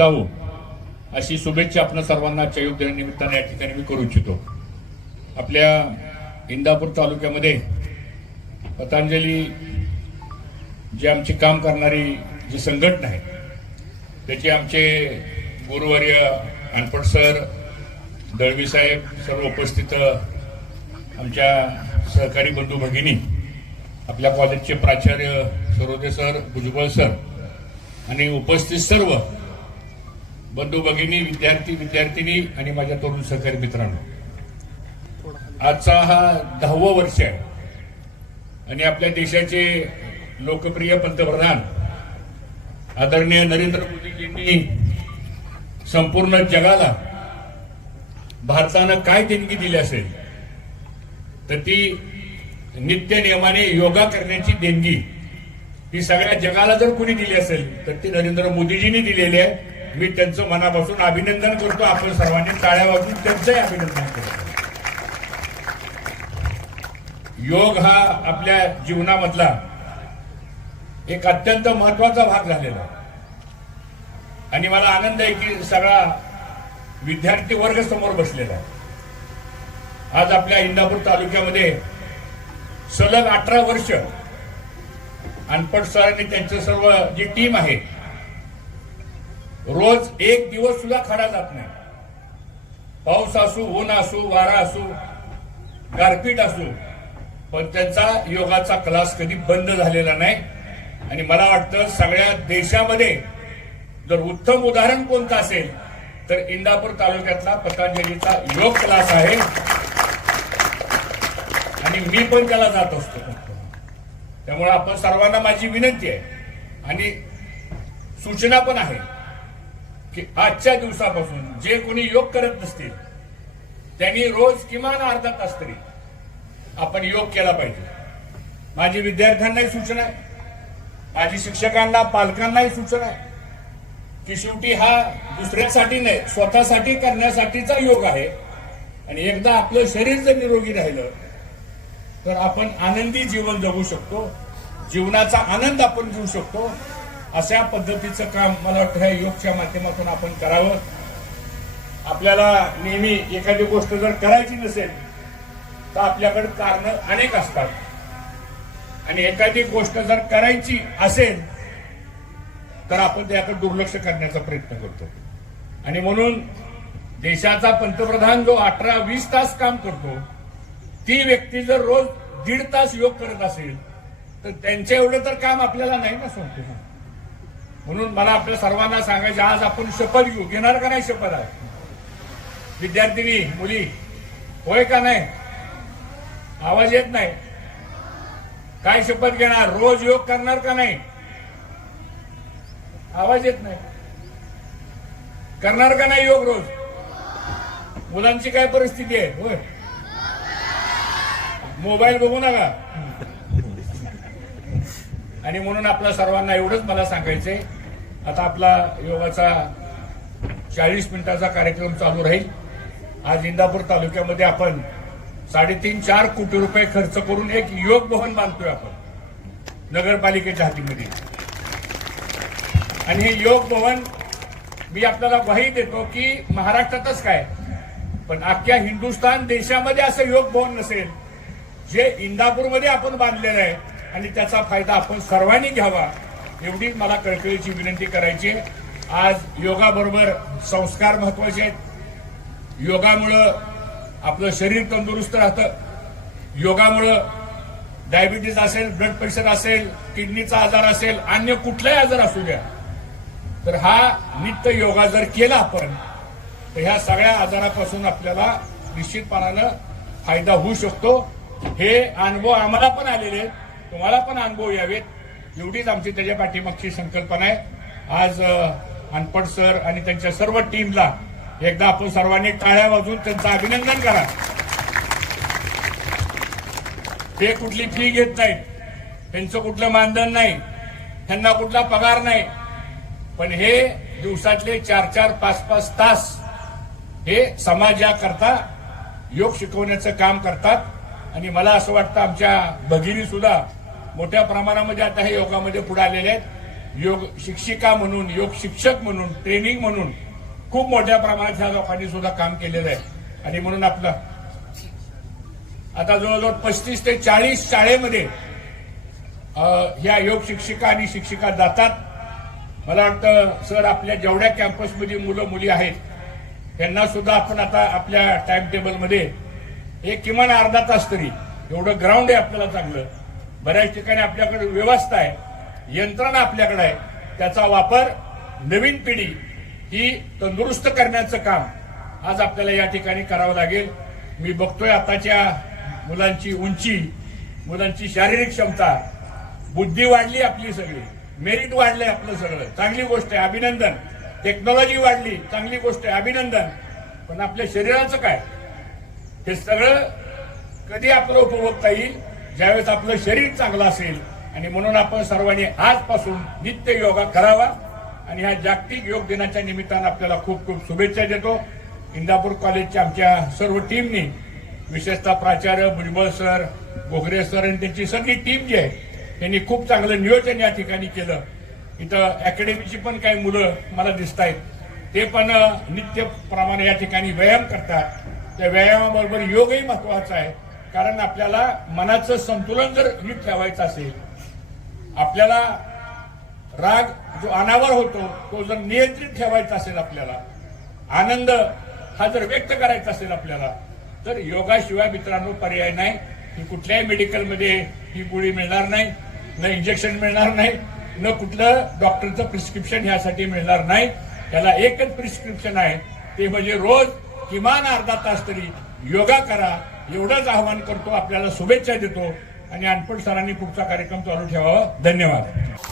जावो अशी शुभेच्छा आपण सर्वांना आजच्या योग दिनानिमित्ताने या ठिकाणी मी करू इच्छितो। आपल्या इंदापूर तालुक्यामध्ये पतंजली जे आमचे काम करणारी जी संघटना आहे त्याचे आमचे गुरुवर्य अनपट सर, दळवी साहेब, सर्व उपस्थित आमच्या सहकारी बंधू भगिनी, आपल्या कॉलेजचे प्राचार्य सरोदे सर, भुजबळ सर आणि उपस्थित सर्व बंधू भगिनी, विद्यार्थी विद्यार्थिनी आणि माझ्या तरुण सहकारी मित्रांनो, आजचा हा 10वं वर्ष आहे आणि आपल्या देशाचे लोकप्रिय पंतप्रधान आदरणीय नरेंद्र मोदीजींनी संपूर्ण जगाला भारतानं काय देणगी दिली असेल तर ती नित्य नियमाने योगा करण्याची देणगी ही सगळ्या जगाला जर कोणी दिली असेल तर ती नरेंद्र मोदीजींनी दिलेली आहे। मी त्यांचं मनापासून अभिनंदन करतो। आपण सर्वांनी टाळ्या वाजवून त्यांचंही अभिनंदन करतो। योग हा आपल्या जीवनामधला एक अत्यंत महत्वाचा भाग झालेला आहे आणि मला आनंद आहे की सगळा विद्यार्थी वर्ग समोर बसलेला आहे। आज आपल्या इंदापूर तालुक्यामध्ये सलग 18 वर्ष अनपट सर आणि त्यांचं सर्व जी टीम आहे रोज एक दिवस सुद्धा खडा जात नाही। पाऊस असू, ऊन असू, वारा असू, गारपीट असू, पण त्यांचा योगाचा क्लास कधी बंद झालेला नाही। आणि मला वाटतं सगळ्या देशामध्ये जर उत्तम उदाहरण कोणतं असेल तर इंदापूर तालुक्यातला पतंजलीचा योग क्लास आहे आणि मी पण त्याला जात असतो। त्यामुळे आपण सर्वांना माझी विनंती आहे आणि सूचना पण आहे की आजच्या दिवसापासून जे कोणी योग करत नसतील त्यांनी रोज किमान अर्धा तास तरी आपण योग केला पाहिजे। माझी विद्यार्थ्यांनाही सूचना आहे, माझी शिक्षकांना, पालकांनाही सूचना आहे की शेवटी हा दुसऱ्यासाठी नाही, स्वतःसाठी करण्यासाठीचा योग आहे आणि एकदा आपलं शरीर जर निरोगी राहिलं तर आपण आनंदी जीवन जगू शकतो, जीवनाचा आनंद आपण घेऊ शकतो। अशा पद्धतीचं काम मला वाटतं ह्या योगच्या माध्यमातून आपण करावं। आपल्याला नेहमी एखादी गोष्ट जर करायची नसेल तर आपल्याकडे कारणं अनेक असतात आणि एखादी गोष्ट जर करायची असेल तर आपण त्याकडे दुर्लक्ष करण्याचा प्रयत्न करतो आणि म्हणून देशाचा पंतप्रधान जो 18-20 तास काम करतो ती व्यक्ती जर रोज 1.5 तास योग करत असेल तर त्यांच्या एवढं तर काम आपल्याला नाही ना सोडते। म्हणून मला आपल्या सर्वांना सांगायचं, आज आपण शपथ घेणार का नाही? शपथ आहे विद्यार्थिनी मुली, होय का नाही? आवाज येत नाही। काय शपथ घेणार? रोज योग करणार का नाही? आवाज येत नाही। करणार का नाही योग रोज? मुलांची काय परिस्थिती आहे? होय, मोबाईल बघू नका। आणि म्हणून आपल्या सर्वांना एवढंच मला सांगायचंय, आता आपला योगाचा 40 मिनिटाचा कार्यक्रम चालू राहील। आज इंदापूर तालुक्यामध्ये आपण 3.5-4 कोटी रुपये खर्च करून एक योग भवन बांधतोय आपण नगरपालिकेच्या हातीमध्ये आणि हे योग भवन मी आपल्याला ग्वाही देतो की महाराष्ट्रातच काय पण अख्ख्या हिंदुस्थान देशामध्ये असं योग भवन नसेल जे इंदापूरमध्ये आपण बांधलेलं आहे आणि त्याचा फायदा आपण सर्वांनी घ्यावा एवढी मला कळकळीची विनंती करायची। आज योगाबरोबर संस्कार महत्वाचे आहेत। योगामुळं आपलं शरीर तंदुरुस्त राहतं, योगामुळं डायबिटीज असेल, ब्लड प्रेशर असेल, किडनीचा आजार असेल, अन्य कुठलाही आजार असू द्या तर हा नित्य योगा जर केला आपण तर ह्या सगळ्या आजारापासून आपल्याला निश्चितपणानं फायदा होऊ शकतो। हे अनुभव आम्हाला पण आलेले आहेत, तुम्हाला पण अनुभव यावेत एवढीच आमची त्याच्या पाठीमागची संकल्पना आहे। आज अनपट सर आणि त्यांच्या सर्व टीमला एकदा आपण सर्वांनी टाळ्या वाजवून त्यांचं अभिनंदन करा। ते कुठली फी घेत नाहीत, त्यांचं कुठलं मानधन नाही, त्यांना कुठला पगार नाही, पण हे दिवसातले 4-4, 5-5 तास हे समाजाकरता योग शिकवण्याचं काम करतात आणि मला असं वाटतं आमच्या भगिनी सुद्धा मोठ्या प्रमाणामध्ये आता हे योगामध्ये पुढे आलेले आहेत। योग शिक्षिका म्हणून, योग शिक्षक म्हणून, ट्रेनिंग म्हणून खूप मोठ्या प्रमाणात ह्या लोकांनी सुद्धा काम केलेलं आहे. आणि म्हणून आपलं आता जवळजवळ 35 ते 40 शाळेमध्ये ह्या योग शिक्षिका आणि शिक्षिका जातात. मला वाटतं सर आपल्या जेवढ्या कॅम्पसमध्ये मुलं मुली आहेत त्यांना सुद्धा आपण आता आपल्या टाइम टेबलमध्ये एक किमान अर्धा तास तरी, एवढं ग्राउंड आहे आपल्याला चांगलं, बऱ्याच ठिकाणी आपल्याकडे व्यवस्था आहे, यंत्रणा आपल्याकडे आहे, त्याचा वापर नवीन पिढी ही तंदुरुस्त करण्याचं काम आज आपल्याला या ठिकाणी करावं लागेल. मी बघतोय आताच्या मुलांची उंची, मुलांची शारीरिक क्षमता, बुद्धी वाढली आपली सगळी, मेरिट वाढलंय आपलं सगळं, चांगली गोष्ट आहे, अभिनंदन. टेक्नॉलॉजी वाढली, चांगली गोष्ट आहे, अभिनंदन. पण आपल्या शरीराचं काय? हे सगळं कधी आपलं उपभोगता येईल? ज्यावेळेस आपलं शरीर चांगलं असेल. आणि म्हणून आपण सर्वांनी आजपासून नित्य योगा करावा. आणि ह्या जागतिक योग दिनाच्या निमित्तानं आपल्याला खूप खूप शुभेच्छा देतो. इंदापूर कॉलेजच्या आमच्या सर्व टीमनी, विशेषतः प्राचार्य भुजबळ सर, गोगरे सर आणि त्यांची सगळी टीम जी आहे त्यांनी खूप चांगलं नियोजन या ठिकाणी केलं. इथं अकॅडमीची पण काही मुलं मला दिसत आहेत, ते पण नित्यप्रमाणे या ठिकाणी व्यायाम करतात. त्या व्यायामाबरोबर योगही महत्वाचा आहे. कारण आपल्याला मनाचं संतुलन जर नीट ठेवायचं असेल, आपल्याला राग जो अनावर होतो तो जर नियंत्रित ठेवायचा असेल, आपल्याला आनंद हा जर व्यक्त करायचा असेल आपल्याला, तर योगाशिवाय मित्रांनो पर्याय नाही. ही कुठल्याही मेडिकलमध्ये ही गोळी मिळणार नाही, न इंजेक्शन मिळणार नाही, न कुठलं डॉक्टरचं प्रिस्क्रिप्शन ह्यासाठी मिळणार नाही. त्याला एकच प्रिस्क्रिप्शन आहे, ते म्हणजे रोज किमान अर्धा तास तरी योगा करा. एवढंच आवाहन करतो, आपल्याला शुभेच्छा देतो आणि अनपट सरांनी पुढचा कार्यक्रम चालू ठेवावा. धन्यवाद.